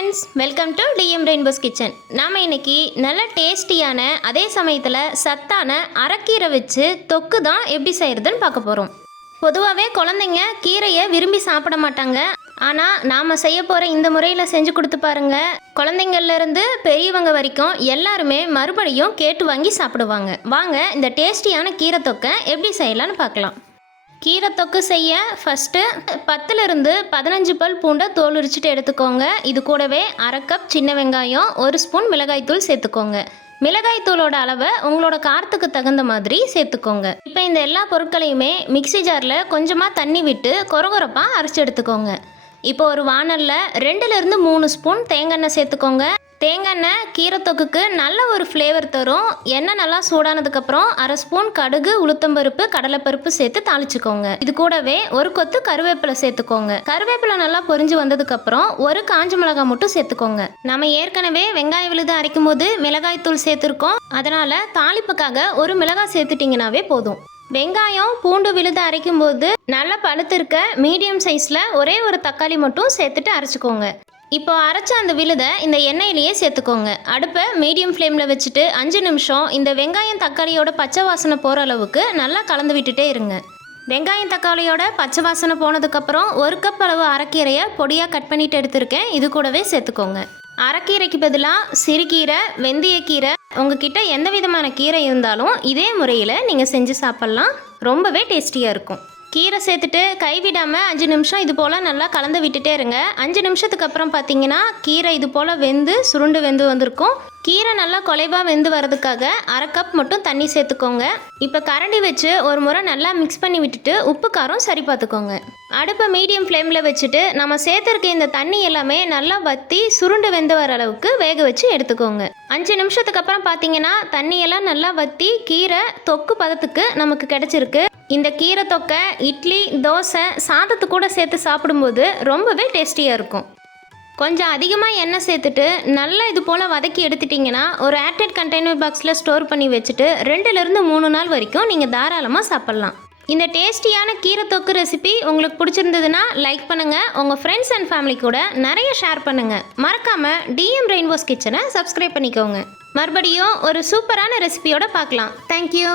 Friends, welcome to TM Rainbow's Kitchen. நாம் இன்னைக்கு நல்ல டேஸ்டியான அதே சமயத்தில் சத்தான அரைக்கீரை வச்சு தொக்கு தான் எப்படி செய்கிறதுன்னு பார்க்க போகிறோம். பொதுவாகவே குழந்தைங்க கீரையை விரும்பி சாப்பிட மாட்டாங்க. ஆனால் நாம் செய்ய போகிற இந்த முறையில் செஞ்சு கொடுத்து பாருங்கள், குழந்தைங்கள்லேருந்து பெரியவங்க வரைக்கும் எல்லாருமே மறுபடியும் கேட்டு வாங்கி சாப்பிடுவாங்க. வாங்க இந்த டேஸ்டியான கீரை தொக்கை எப்படி செய்யலான்னு பார்க்கலாம். கீரை தொக்கு செய்ய ஃபஸ்ட்டு 10லிருந்து 15 பல் பூண்டை தோல் உரிச்சிட்டு எடுத்துக்கோங்க. இது கூடவே அரை கப் சின்ன வெங்காயம், 1 ஸ்பூன் மிளகாய்த்தூள் சேர்த்துக்கோங்க. மிளகாய்த்தூளோட அளவை உங்களோட காரத்துக்கு தகுந்த மாதிரி சேர்த்துக்கோங்க. இப்போ இந்த எல்லா பொருட்களையுமே மிக்சி ஜாரில் கொஞ்சமாக தண்ணி விட்டு கொரகொரப்பாக அரைச்சி எடுத்துக்கோங்க. இப்போ ஒரு வானலில் 2லிருந்து 3 ஸ்பூன் தேங்காய் சேர்த்துக்கோங்க. தேங்காய் கீரை தொக்குக்கு நல்ல ஒரு ஃப்ளேவர் தரும். எண்ணெய் நல்லா சூடானதுக்கப்புறம் அரை ஸ்பூன் கடுகு, உளுத்தம்பருப்பு, கடலைப்பருப்பு சேர்த்து தாளிச்சுக்கோங்க. இது கூடவே ஒரு கொத்து கருவேப்பிலை சேர்த்துக்கோங்க. கருவேப்பிலை நல்லா பொரிஞ்சு வந்ததுக்கப்புறம் ஒரு காஞ்ச மிளகாய் மட்டும் சேர்த்துக்கோங்க. நம்ம ஏற்கனவே வெங்காய விழுது அரைக்கும் போது மிளகாய் தூள் சேர்த்துருக்கோம். அதனால தாளிப்புக்காக ஒரு மிளகாய் சேர்த்துட்டிங்கனாவே போதும். வெங்காயம் பூண்டு விழுது அரைக்கும் போது நல்லா பழுத்திருக்க மீடியம் சைஸில் ஒரே ஒரு தக்காளி மட்டும் சேர்த்துட்டு அரைச்சிக்கோங்க. இப்போ அரைச்ச அந்த விழுதை இந்த எண்ணெயிலேயே சேர்த்துக்கோங்க. அடுப்பை மீடியம் ஃப்ளேமில் வச்சுட்டு 5 நிமிஷம் இந்த வெங்காயம் தக்காளியோட பச்சை வாசனை போகிற அளவுக்கு நல்லா கலந்து விட்டுட்டே இருங்க. வெங்காயம் தக்காளியோட பச்சை வாசனை போனதுக்கப்புறம் 1 கப் அளவு அரைக்கீரையை பொடியாக கட் பண்ணிட்டு எடுத்திருக்கேன். இது கூடவே சேர்த்துக்கோங்க. அரைக்கீரைக்கு பதிலாக சிறுகீரை, வெந்தயக்கீரை, உங்ககிட்ட எந்த விதமான கீரை இருந்தாலும் இதே முறையில் நீங்கள் செஞ்சு சாப்பிட்லாம். ரொம்பவே டேஸ்டியாக இருக்கும். கீரை சேர்த்துட்டு கைவிடாமல் 5 நிமிஷம் இது போல் நல்லா கலந்து விட்டுட்டே இருங்க. 5 நிமிஷத்துக்கு அப்புறம் பார்த்தீங்கன்னா கீரை இது போல் சுருண்டு வெந்து வந்திருக்கும். கீரை நல்லா குலைவாக வெந்து வரதுக்காக அரை கப் மட்டும் தண்ணி சேர்த்துக்கோங்க. இப்போ கரண்டி வச்சு ஒரு முறை நல்லா மிக்ஸ் பண்ணி விட்டுட்டு உப்பு காரம் சரி பார்த்துக்கோங்க. அடுப்பை மீடியம் ஃப்ளேமில் வச்சுட்டு நம்ம சேர்த்துருக்க இந்த தண்ணி எல்லாமே நல்லா வற்றி சுருண்டு வெந்து வர அளவுக்கு வேக வச்சு எடுத்துக்கோங்க. 5 நிமிஷத்துக்கு அப்புறம் பார்த்தீங்கன்னா தண்ணியெல்லாம் நல்லா வற்றி கீரை தொக்கு பதத்துக்கு நமக்கு கிடச்சிருக்கு. இந்த கீரை தொக்கை இட்லி, தோசை, சாதத்து கூட சேர்த்து சாப்பிடும்போது ரொம்பவே டேஸ்டியாக இருக்கும். கொஞ்சம் அதிகமாக எண்ணெய் சேர்த்துட்டு நல்லா இது போல் வதக்கி எடுத்துட்டிங்கன்னா ஒரு ஏர்டைட் கண்டெய்னர் பாக்ஸில் ஸ்டோர் பண்ணி வச்சுட்டு 2லிருந்து 3 நாள் வரைக்கும் நீங்கள் தாராளமாக சாப்பிட்லாம். இந்த டேஸ்டியான கீரை தொக்கு ரெசிபி உங்களுக்கு பிடிச்சிருந்ததுன்னா லைக் பண்ணுங்கள். உங்கள் ஃப்ரெண்ட்ஸ் அண்ட் ஃபேமிலி கூட நிறைய ஷேர் பண்ணுங்கள். மறக்காமல் டிஎம் ரெயின்போஸ் கிச்சனை சப்ஸ்கிரைப் பண்ணிக்கோங்க. மறுபடியும் ஒரு சூப்பரான ரெசிபியோட பார்க்கலாம். தேங்க்யூ.